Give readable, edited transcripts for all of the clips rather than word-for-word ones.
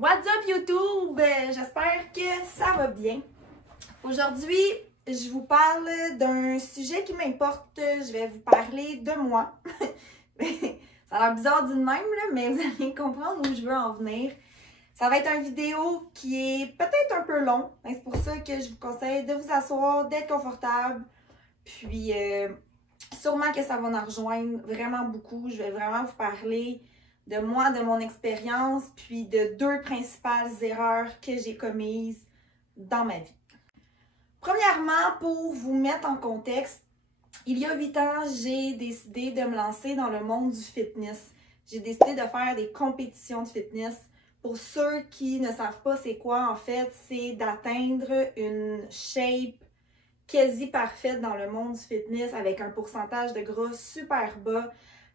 What's up YouTube? J'espère que ça va bien. Aujourd'hui, je vous parle d'un sujet qui m'importe. Je vais vous parler de moi. Ça a l'air bizarre d'une même, là, mais vous allez comprendre où je veux en venir. Ça va être une vidéo qui est peut-être un peu long. C'est pour ça que je vous conseille de vous asseoir, d'être confortable. Puis, sûrement que ça va nous rejoindre vraiment beaucoup. Je vais vraiment vous parler de moi, de mon expérience, puis de deux principales erreurs que j'ai commises dans ma vie. Premièrement, pour vous mettre en contexte, il y a 8 ans, j'ai décidé de me lancer dans le monde du fitness. J'ai décidé de faire des compétitions de fitness. Pour ceux qui ne savent pas c'est quoi, en fait, c'est d'atteindre une shape quasi parfaite dans le monde du fitness avec un pourcentage de gras super bas,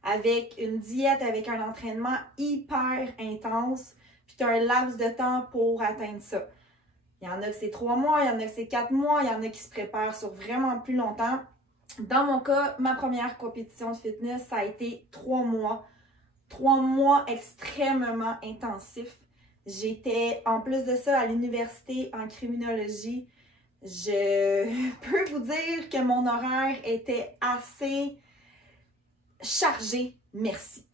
avec une diète, avec un entraînement hyper intense, puis tu as un laps de temps pour atteindre ça. Il y en a que c'est 3 mois, il y en a que c'est 4 mois, il y en a qui se préparent sur vraiment plus longtemps. Dans mon cas, ma première compétition de fitness, ça a été 3 mois. 3 mois extrêmement intensifs. J'étais, en plus de ça, à l'université en criminologie. Je peux vous dire que mon horaire était assez chargé, merci.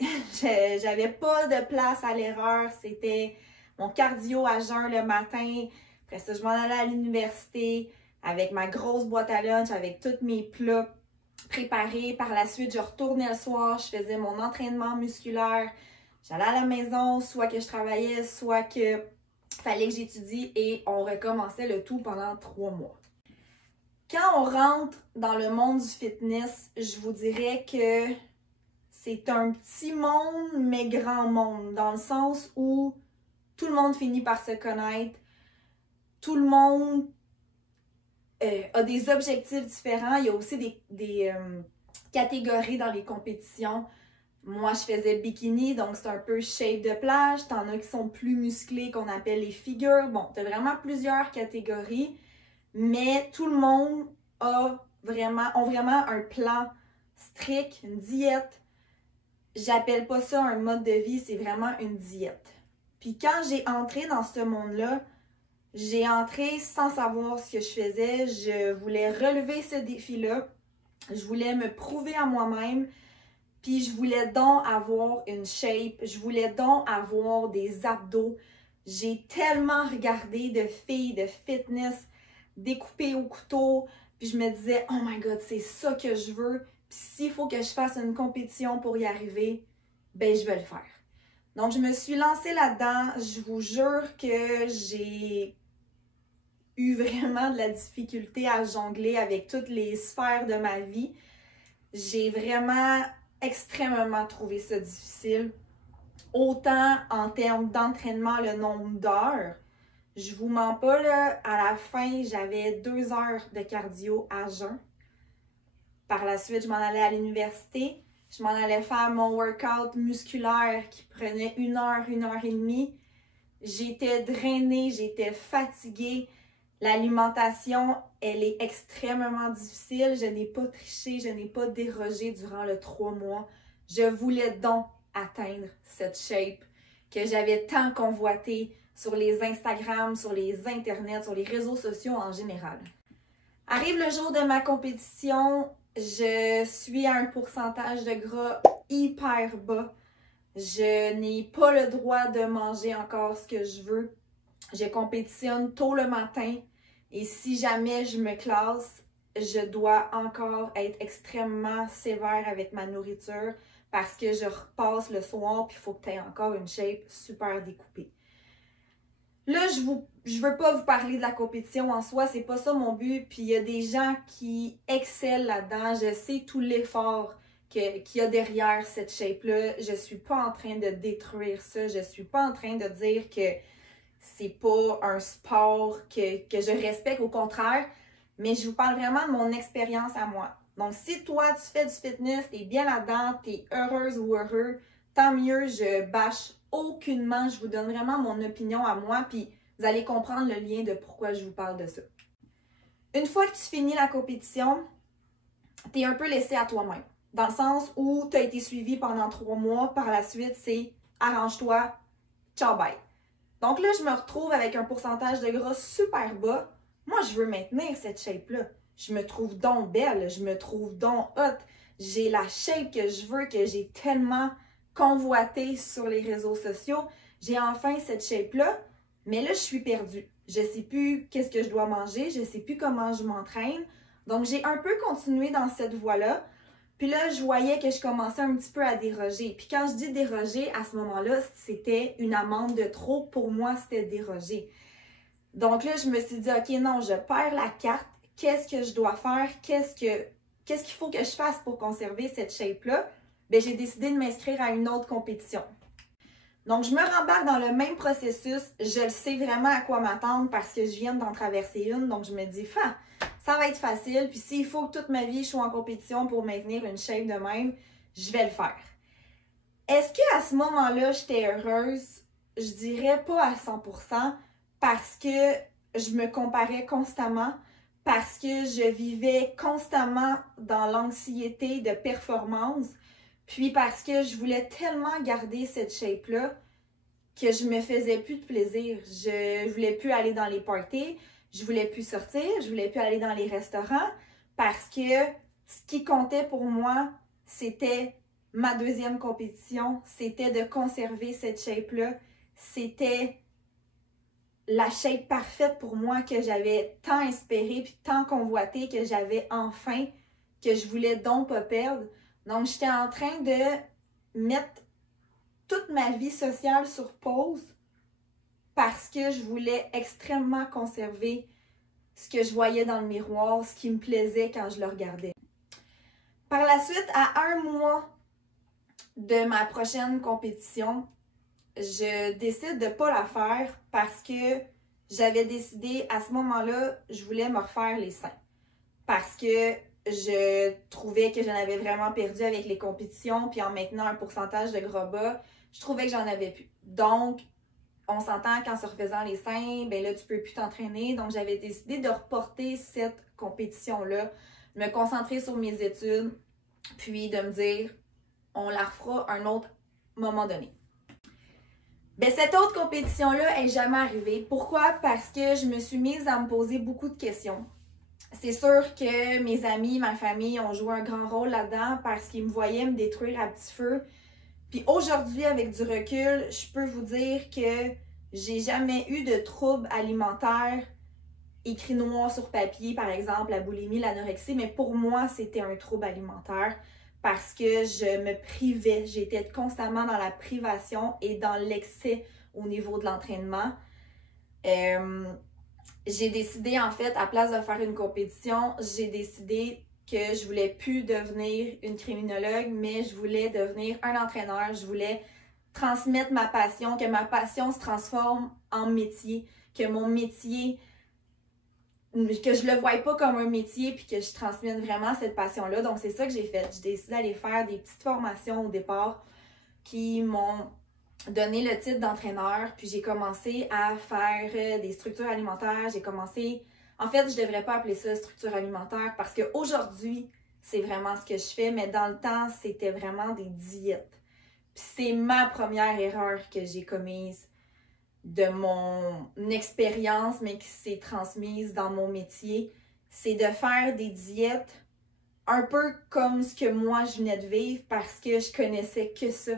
J'avais pas de place à l'erreur. C'était mon cardio à jeun le matin. Après ça, je m'en allais à l'université avec ma grosse boîte à lunch, avec tous mes plats préparés. Par la suite, je retournais le soir, je faisais mon entraînement musculaire. J'allais à la maison, soit que je travaillais, soit que fallait que j'étudie et on recommençait le tout pendant 3 mois. Quand on rentre dans le monde du fitness, je vous dirais que c'est un petit monde, mais grand monde, dans le sens où tout le monde finit par se connaître, tout le monde a des objectifs différents. Il y a aussi des catégories dans les compétitions. Moi, je faisais le bikini, donc c'est un peu shape de plage. T'en as qui sont plus musclés, qu'on appelle les figures. Bon, t'as vraiment plusieurs catégories, mais tout le monde ont vraiment un plan strict, une diète. J'appelle pas ça un mode de vie, c'est vraiment une diète. Puis quand j'ai entré dans ce monde-là, j'ai entré sans savoir ce que je faisais. Je voulais relever ce défi-là. Je voulais me prouver à moi-même. Puis je voulais donc avoir une shape. Je voulais donc avoir des abdos. J'ai tellement regardé de filles de fitness découpées au couteau. Puis je me disais, oh my God, c'est ça que je veux. Puis s'il faut que je fasse une compétition pour y arriver, ben je vais le faire. Donc, je me suis lancée là-dedans. Je vous jure que j'ai eu vraiment de la difficulté à jongler avec toutes les sphères de ma vie. J'ai vraiment extrêmement trouvé ça difficile. Autant en termes d'entraînement, le nombre d'heures. Je vous mens pas, là, à la fin, j'avais 2 heures de cardio à jeun. Par la suite, je m'en allais à l'université. Je m'en allais faire mon workout musculaire qui prenait 1 heure, 1 heure et demie. J'étais drainée, j'étais fatiguée. L'alimentation, elle est extrêmement difficile. Je n'ai pas triché, je n'ai pas dérogé durant le 3 mois. Je voulais donc atteindre cette shape que j'avais tant convoitée sur les Instagram, sur les internets, sur les réseaux sociaux en général. Arrive le jour de ma compétition. Je suis à un pourcentage de gras hyper bas. Je n'ai pas le droit de manger encore ce que je veux. Je compétitionne tôt le matin et si jamais je me classe, je dois encore être extrêmement sévère avec ma nourriture parce que je repasse le soir puis il faut que tu aies encore une shape super découpée. Là, je veux pas vous parler de la compétition en soi, c'est pas ça mon but. Puis il y a des gens qui excellent là-dedans. Je sais tout l'effort qu'il y a derrière cette shape-là. Je suis pas en train de détruire ça. Je suis pas en train de dire que c'est pas un sport que je respecte, au contraire. Mais je vous parle vraiment de mon expérience à moi. Donc, si toi, tu fais du fitness, t'es bien là-dedans, t'es heureuse ou heureux, tant mieux, je bâche aucunement, je vous donne vraiment mon opinion à moi, puis vous allez comprendre le lien de pourquoi je vous parle de ça. Une fois que tu finis la compétition, tu es un peu laissé à toi-même. Dans le sens où tu as été suivi pendant 3 mois, par la suite, c'est arrange-toi, ciao, bye. Donc là, je me retrouve avec un pourcentage de gras super bas. Moi, je veux maintenir cette shape-là. Je me trouve donc belle, je me trouve donc hot. J'ai la shape que je veux, que j'ai tellement convoitée sur les réseaux sociaux. J'ai enfin cette shape-là, mais là, je suis perdue. Je ne sais plus qu'est-ce que je dois manger, je ne sais plus comment je m'entraîne. Donc, j'ai un peu continué dans cette voie-là. Puis là, je voyais que je commençais un petit peu à déroger. Puis quand je dis déroger, à ce moment-là, c'était une amende de trop. Pour moi, c'était déroger. Donc là, je me suis dit, OK, non, je perds la carte. Qu'est-ce que je dois faire? Qu'est-ce qu'il faut que je fasse pour conserver cette shape-là? Bien, j'ai décidé de m'inscrire à une autre compétition. Donc, je me rembarque dans le même processus. Je le sais vraiment à quoi m'attendre parce que je viens d'en traverser une. Donc, je me dis, ça va être facile. Puis, s'il faut que toute ma vie, je sois en compétition pour maintenir une shape de même, je vais le faire. Est-ce qu'à ce moment-là, j'étais heureuse? Je dirais pas à 100% parce que je me comparais constamment, parce que je vivais constamment dans l'anxiété de performance, puis parce que je voulais tellement garder cette shape-là que je me faisais plus de plaisir. Je voulais plus aller dans les parties, je voulais plus sortir, je voulais plus aller dans les restaurants parce que ce qui comptait pour moi, c'était ma deuxième compétition, c'était de conserver cette shape-là, c'était la shape parfaite pour moi que j'avais tant espéré puis tant convoité que j'avais enfin, que je voulais donc pas perdre. Donc, j'étais en train de mettre toute ma vie sociale sur pause parce que je voulais extrêmement conserver ce que je voyais dans le miroir, ce qui me plaisait quand je le regardais. Par la suite, à 1 mois de ma prochaine compétition, je décide de ne pas la faire parce que j'avais décidé à ce moment-là, je voulais me refaire les seins. Parce que je trouvais que j'en avais vraiment perdu avec les compétitions, puis en maintenant un pourcentage de gras bas, je trouvais que j'en avais plus. Donc, on s'entend qu'en se refaisant les seins, ben là, tu peux plus t'entraîner. Donc, j'avais décidé de reporter cette compétition-là, de me concentrer sur mes études, puis de me dire, on la refera à un autre moment donné. Ben, cette autre compétition-là est jamais arrivée. Pourquoi? Parce que je me suis mise à me poser beaucoup de questions. C'est sûr que mes amis, ma famille ont joué un grand rôle là-dedans parce qu'ils me voyaient me détruire à petit feu. Puis aujourd'hui, avec du recul, je peux vous dire que j'ai jamais eu de troubles alimentaires écrit noir sur papier, par exemple la boulimie, l'anorexie, mais pour moi, c'était un trouble alimentaire parce que je me privais, j'étais constamment dans la privation et dans l'excès au niveau de l'entraînement. J'ai décidé, en fait, à place de faire une compétition, j'ai décidé que je voulais plus devenir une criminologue, mais je voulais devenir un entraîneur. Je voulais transmettre ma passion, que ma passion se transforme en métier, que mon métier, que je le voie pas comme un métier, puis que je transmette vraiment cette passion-là. Donc, c'est ça que j'ai fait. J'ai décidé d'aller faire des petites formations au départ qui m'ont donné le titre d'entraîneur, puis j'ai commencé à faire des structures alimentaires. J'ai commencé... En fait, je ne devrais pas appeler ça structure alimentaire parce qu'aujourd'hui, c'est vraiment ce que je fais, mais dans le temps, c'était vraiment des diètes. Puis c'est ma première erreur que j'ai commise de mon expérience, mais qui s'est transmise dans mon métier. C'est de faire des diètes un peu comme ce que moi, je venais de vivre parce que je connaissais que ça.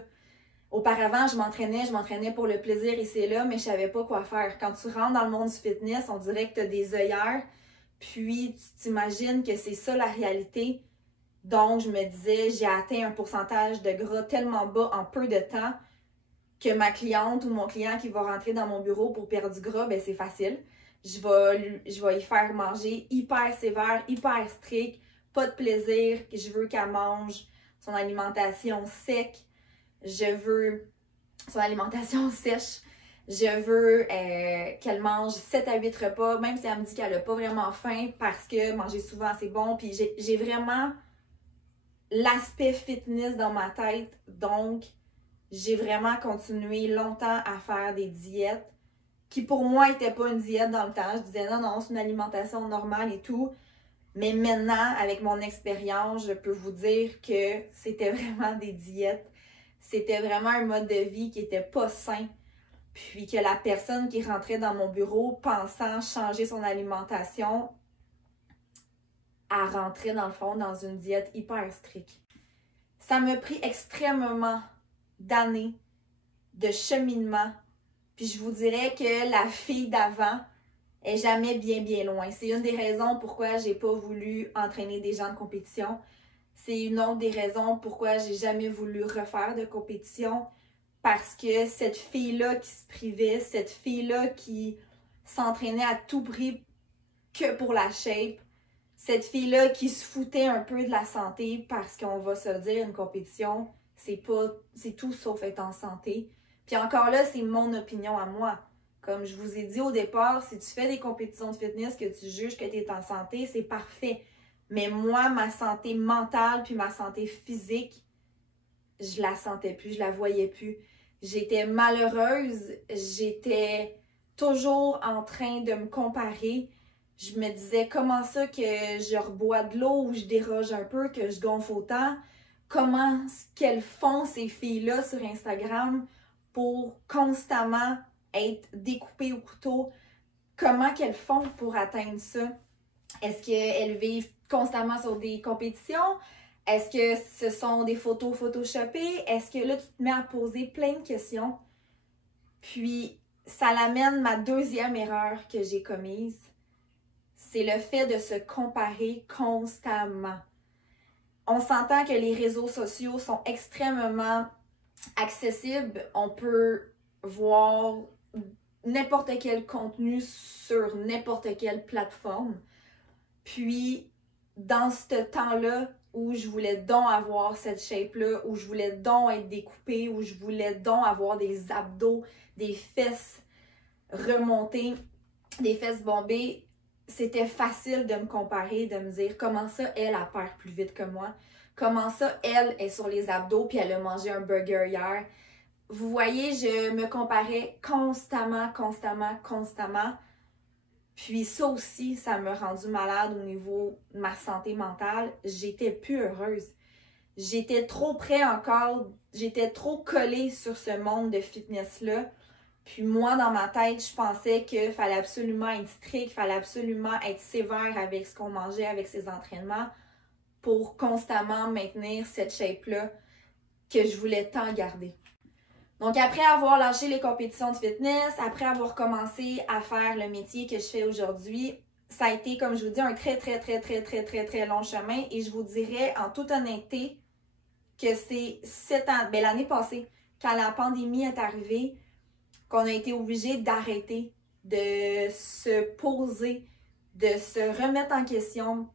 Auparavant, je m'entraînais pour le plaisir ici et là, mais je savais pas quoi faire. Quand tu rentres dans le monde du fitness, on dirait que tu as des œillères, puis tu t'imagines que c'est ça la réalité. Donc, je me disais, j'ai atteint un pourcentage de gras tellement bas en peu de temps que ma cliente ou mon client qui va rentrer dans mon bureau pour perdre du gras, ben c'est facile. Je vais y faire manger hyper sévère, hyper strict, pas de plaisir. Je veux qu'elle mange son alimentation sec. Je veux son alimentation sèche. Je veux qu'elle mange 7 à 8 repas, même si elle me dit qu'elle n'a pas vraiment faim parce que manger souvent c'est bon. Puis j'ai vraiment l'aspect fitness dans ma tête. Donc, j'ai vraiment continué longtemps à faire des diètes qui pour moi n'étaient pas une diète dans le temps. Je disais non, c'est une alimentation normale et tout. Mais maintenant, avec mon expérience, je peux vous dire que c'était vraiment des diètes. C'était vraiment un mode de vie qui n'était pas sain puis que la personne qui rentrait dans mon bureau pensant changer son alimentation, elle rentrait dans le fond dans une diète hyper stricte. Ça m'a pris extrêmement d'années de cheminement, puis je vous dirais que la fille d'avant est jamais bien loin. C'est une des raisons pourquoi j'ai pas voulu entraîner des gens de compétition. C'est une autre des raisons pourquoi j'ai jamais voulu refaire de compétition, parce que cette fille-là qui se privait, cette fille-là qui s'entraînait à tout prix que pour la shape, cette fille-là qui se foutait un peu de la santé, parce qu'on va se dire, une compétition, c'est tout sauf être en santé. Puis encore là, c'est mon opinion à moi. Comme je vous ai dit au départ, si tu fais des compétitions de fitness, que tu juges que tu es en santé, c'est parfait. Mais moi, ma santé mentale puis ma santé physique, je la sentais plus, je la voyais plus. J'étais malheureuse, j'étais toujours en train de me comparer. Je me disais, comment ça que je rebois de l'eau ou je déroge un peu, que je gonfle autant? Comment qu'elles font ces filles-là sur Instagram pour constamment être découpées au couteau? Comment qu'elles font pour atteindre ça? Est-ce qu'elles vivent constamment sur des compétitions? Est-ce que ce sont des photos photoshopées? Est-ce que là, tu te mets à poser plein de questions? Puis, ça l'amène ma deuxième erreur que j'ai commise. C'est le fait de se comparer constamment. On s'entend que les réseaux sociaux sont extrêmement accessibles. On peut voir n'importe quel contenu sur n'importe quelle plateforme. Puis, dans ce temps-là où je voulais donc avoir cette shape-là, où je voulais donc être découpée, où je voulais donc avoir des abdos, des fesses remontées, des fesses bombées, c'était facile de me comparer, de me dire comment ça, elle perd plus vite que moi. Comment ça, elle est sur les abdos puis elle a mangé un burger hier. Vous voyez, je me comparais constamment. Puis ça aussi, ça m'a rendu malade au niveau de ma santé mentale. J'étais plus heureuse. J'étais trop près encore, j'étais trop collée sur ce monde de fitness-là. Puis moi, dans ma tête, je pensais qu'il fallait absolument être strict, il fallait absolument être sévère avec ce qu'on mangeait, avec ses entraînements, pour constamment maintenir cette shape-là que je voulais tant garder. Donc, après avoir lâché les compétitions de fitness, après avoir commencé à faire le métier que je fais aujourd'hui, ça a été, comme je vous dis, un très long chemin. Et je vous dirais, en toute honnêteté, que c'est 7 ans, l'année passée, quand la pandémie est arrivée, qu'on a été obligé d'arrêter, de se poser, de se remettre en question.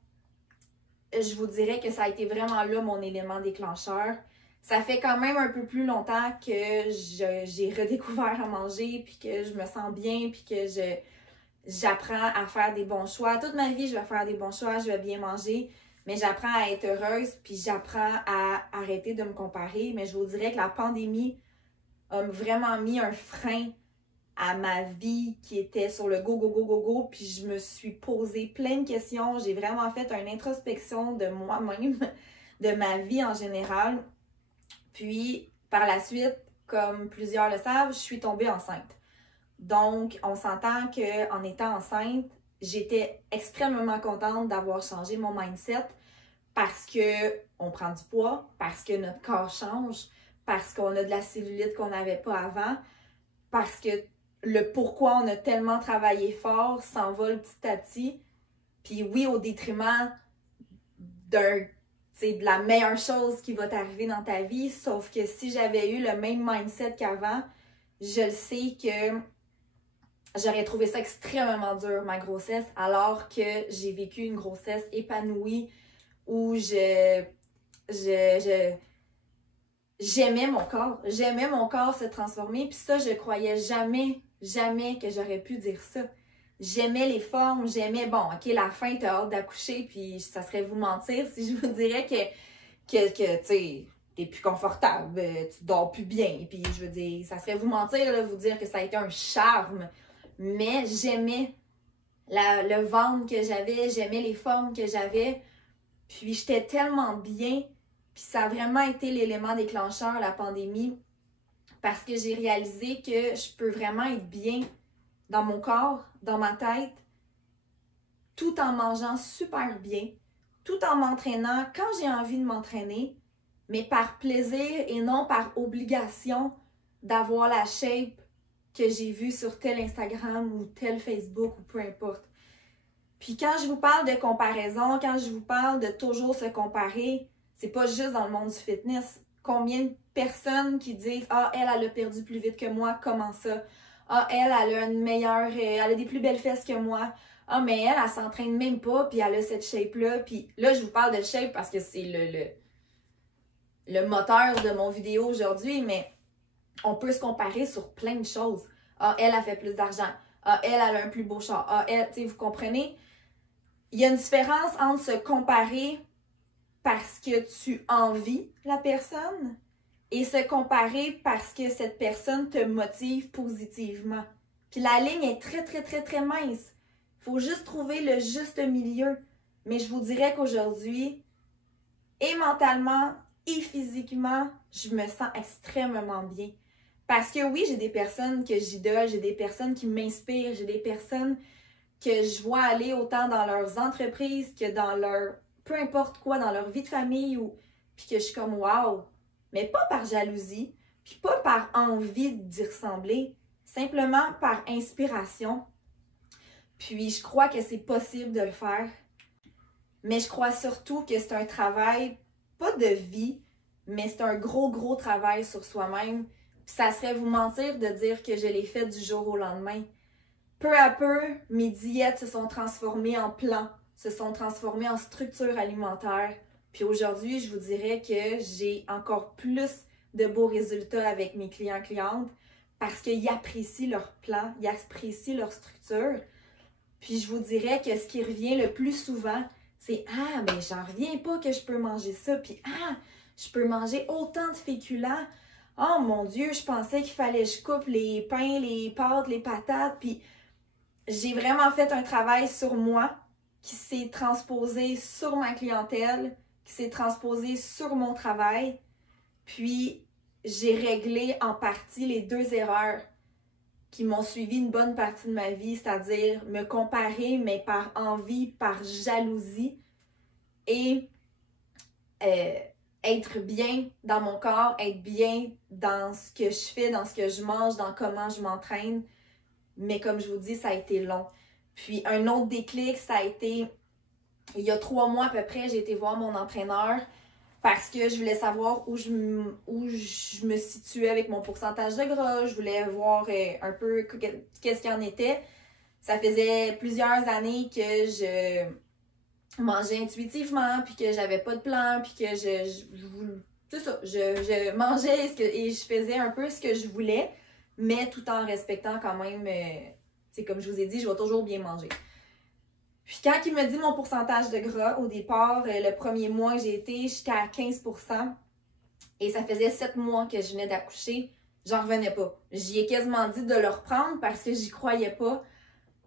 Je vous dirais que ça a été vraiment là mon élément déclencheur. Ça fait quand même un peu plus longtemps que j'ai redécouvert à manger, puis que je me sens bien, puis que j'apprends à faire des bons choix. Toute ma vie, je vais faire des bons choix, je vais bien manger, mais j'apprends à être heureuse, puis j'apprends à arrêter de me comparer. Mais je vous dirais que la pandémie a vraiment mis un frein à ma vie qui était sur le go, puis je me suis posé plein de questions. J'ai vraiment fait une introspection de moi-même, de ma vie en général. Puis, par la suite, comme plusieurs le savent, je suis tombée enceinte. Donc, on s'entend qu'en étant enceinte, j'étais extrêmement contente d'avoir changé mon mindset parce qu'on prend du poids, parce que notre corps change, parce qu'on a de la cellulite qu'on n'avait pas avant, parce que le pourquoi on a tellement travaillé fort s'envole petit à petit. Puis oui, au détriment de la meilleure chose qui va t'arriver dans ta vie, sauf que si j'avais eu le même mindset qu'avant, je le sais que j'aurais trouvé ça extrêmement dur, ma grossesse, alors que j'ai vécu une grossesse épanouie où j'aimais mon corps. J'aimais mon corps se transformer, puis ça, je croyais jamais que j'aurais pu dire ça. J'aimais les formes, j'aimais, bon, ok, la fin, t'as hâte d'accoucher, puis ça serait vous mentir si je vous dirais que tu sais, t'es plus confortable, tu dors plus bien, puis je veux dire, ça serait vous mentir, là, vous dire que ça a été un charme, mais j'aimais le ventre que j'avais, j'aimais les formes que j'avais, puis j'étais tellement bien, puis ça a vraiment été l'élément déclencheur, la pandémie, parce que j'ai réalisé que je peux vraiment être bien dans mon corps, dans ma tête, tout en mangeant super bien, tout en m'entraînant quand j'ai envie de m'entraîner, mais par plaisir et non par obligation d'avoir la shape que j'ai vue sur tel Instagram ou tel Facebook ou peu importe. Puis quand je vous parle de comparaison, quand je vous parle de toujours se comparer, c'est pas juste dans le monde du fitness. Combien de personnes qui disent « Ah, elle a perdu plus vite que moi, comment ça? Ah, elle a une meilleure, elle a des plus belles fesses que moi. Ah, mais elle s'entraîne même pas, puis elle a cette shape-là. » Puis là, je vous parle de shape parce que c'est le moteur de mon vidéo aujourd'hui, mais on peut se comparer sur plein de choses. Ah, elle a fait plus d'argent. Ah, elle a un plus beau char. Ah, elle, tu sais, vous comprenez? Il y a une différence entre se comparer parce que tu envies la personne et se comparer parce que cette personne te motive positivement. Puis la ligne est très, très, très, très mince. Il faut juste trouver le juste milieu. Mais je vous dirais qu'aujourd'hui, et mentalement et physiquement, je me sens extrêmement bien. Parce que oui, j'ai des personnes que j'idole, j'ai des personnes qui m'inspirent, j'ai des personnes que je vois aller autant dans leurs entreprises que dans leur, peu importe quoi, dans leur vie de famille, ou puis que je suis comme wow, mais pas par jalousie, puis pas par envie d'y ressembler, simplement par inspiration. Puis je crois que c'est possible de le faire, mais je crois surtout que c'est un travail, pas de vie, mais c'est un gros, gros travail sur soi-même. Puis ça serait vous mentir de dire que je l'ai fait du jour au lendemain. Peu à peu, mes diètes se sont transformées en plans, se sont transformées en structure alimentaire. Puis aujourd'hui, je vous dirais que j'ai encore plus de beaux résultats avec mes clients-clientes parce qu'ils apprécient leur plan, ils apprécient leur structure. Puis je vous dirais que ce qui revient le plus souvent, c'est « Ah, mais j'en reviens pas que je peux manger ça. » Puis « Ah, je peux manger autant de féculents. Oh mon Dieu, je pensais qu'il fallait que je coupe les pains, les pâtes, les patates. » Puis j'ai vraiment fait un travail sur moi qui s'est transposé sur ma clientèle, qui s'est transposé sur mon travail. Puis, j'ai réglé en partie les deux erreurs qui m'ont suivi une bonne partie de ma vie, c'est-à-dire me comparer, mais par envie, par jalousie, et être bien dans mon corps, être bien dans ce que je fais, dans ce que je mange, dans comment je m'entraîne. Mais comme je vous dis, ça a été long. Puis un autre déclic, ça a été, il y a 3 mois à peu près, j'ai été voir mon entraîneur parce que je voulais savoir où je me situais avec mon pourcentage de gras. Je voulais voir un peu qu'est-ce qu'il en était. Ça faisait plusieurs années que je mangeais intuitivement, puis que j'avais pas de plan, puis que c'est ça, je mangeais et je faisais un peu ce que je voulais, mais tout en respectant quand même, comme je vous ai dit, je vais toujours bien manger. Puis quand il me dit mon pourcentage de gras, au départ, le premier mois que j'ai été, j'étais à 15%, et ça faisait 7 mois que je venais d'accoucher, j'en revenais pas. J'y ai quasiment dit de le reprendre parce que j'y croyais pas.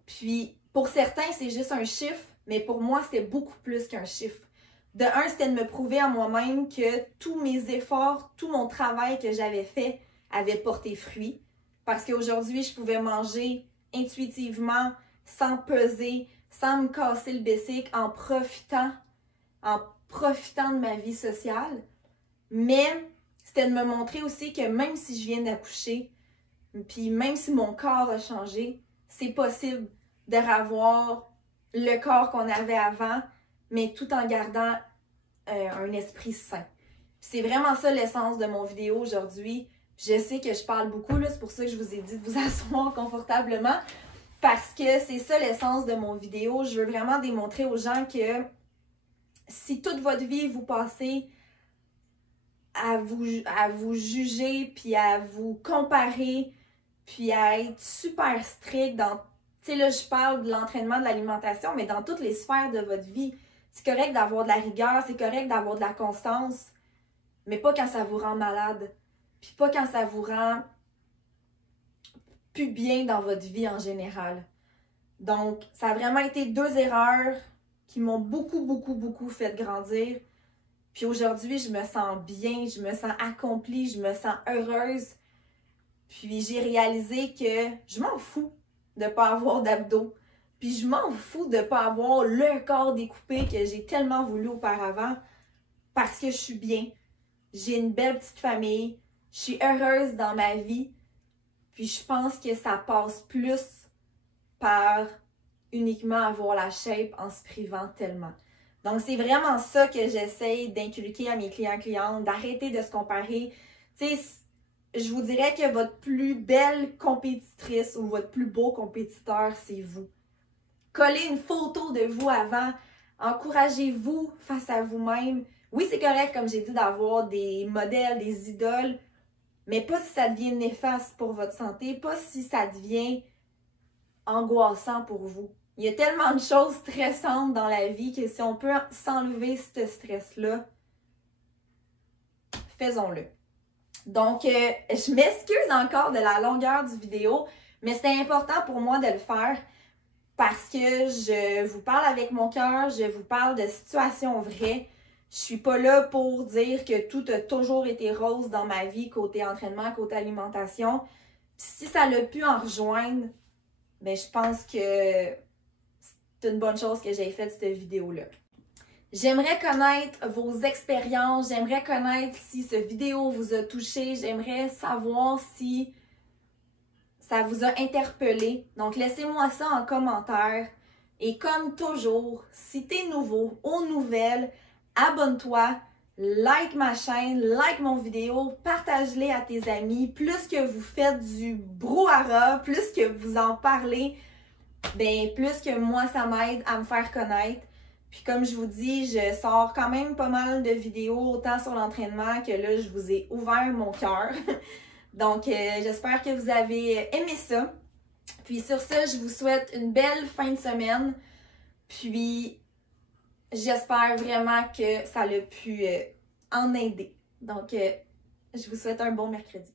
Puis pour certains, c'est juste un chiffre, mais pour moi, c'était beaucoup plus qu'un chiffre. De un, c'était de me prouver à moi-même que tous mes efforts, tout mon travail que j'avais fait avait porté fruit. Parce qu'aujourd'hui, je pouvais manger intuitivement, sans peser, sans me casser le bessic, en profitant de ma vie sociale. Mais c'était de me montrer aussi que même si je viens d'accoucher, puis même si mon corps a changé, c'est possible de revoir le corps qu'on avait avant, mais tout en gardant un esprit sain. C'est vraiment ça l'essence de mon vidéo aujourd'hui. Je sais que je parle beaucoup, là, c'est pour ça que je vous ai dit de vous asseoir confortablement, parce que c'est ça l'essence de mon vidéo. Je veux vraiment démontrer aux gens que si toute votre vie vous passez à vous juger, puis à vous comparer, puis à être super strict dans, tu sais là je parle de l'entraînement, de l'alimentation, mais dans toutes les sphères de votre vie, c'est correct d'avoir de la rigueur, c'est correct d'avoir de la constance, mais pas quand ça vous rend malade, puis pas quand ça vous rend plus bien dans votre vie en général. Donc, ça a vraiment été 2 erreurs qui m'ont beaucoup, beaucoup, beaucoup fait grandir. Puis aujourd'hui, je me sens bien, je me sens accomplie, je me sens heureuse. Puis j'ai réalisé que je m'en fous de pas avoir d'abdos. Puis je m'en fous de pas avoir le corps découpé que j'ai tellement voulu auparavant parce que je suis bien. J'ai une belle petite famille. Je suis heureuse dans ma vie. Puis je pense que ça passe plus par uniquement avoir la shape en se privant tellement. Donc c'est vraiment ça que j'essaie d'inculquer à mes clients-clientes, d'arrêter de se comparer. Tu sais, je vous dirais que votre plus belle compétitrice ou votre plus beau compétiteur, c'est vous. Collez une photo de vous avant. Encouragez-vous face à vous-même. Oui, c'est correct, comme j'ai dit, d'avoir des modèles, des idoles, mais pas si ça devient néfaste pour votre santé, pas si ça devient angoissant pour vous. Il y a tellement de choses stressantes dans la vie que si on peut s'enlever ce stress-là, faisons-le. Donc, je m'excuse encore de la longueur du vidéo, mais c'était important pour moi de le faire parce que je vous parle avec mon cœur, je vous parle de situations vraies. Je suis pas là pour dire que tout a toujours été rose dans ma vie, côté entraînement, côté alimentation. Si ça l'a pu en rejoindre, ben je pense que c'est une bonne chose que j'ai fait cette vidéo-là. J'aimerais connaître vos expériences, j'aimerais connaître si cette vidéo vous a touché, j'aimerais savoir si ça vous a interpellé. Donc, laissez-moi ça en commentaire. Et comme toujours, si t'es nouveau aux nouvelles, abonne-toi, like ma chaîne, like mon vidéo, partage-les à tes amis. Plus que vous faites du brouhaha, plus que vous en parlez, ben plus que moi, ça m'aide à me faire connaître. Puis comme je vous dis, je sors quand même pas mal de vidéos, autant sur l'entraînement que là, je vous ai ouvert mon cœur. Donc, j'espère que vous avez aimé ça. Puis sur ça, je vous souhaite une belle fin de semaine. Puis, j'espère vraiment que ça a pu en aider. Donc, je vous souhaite un bon mercredi.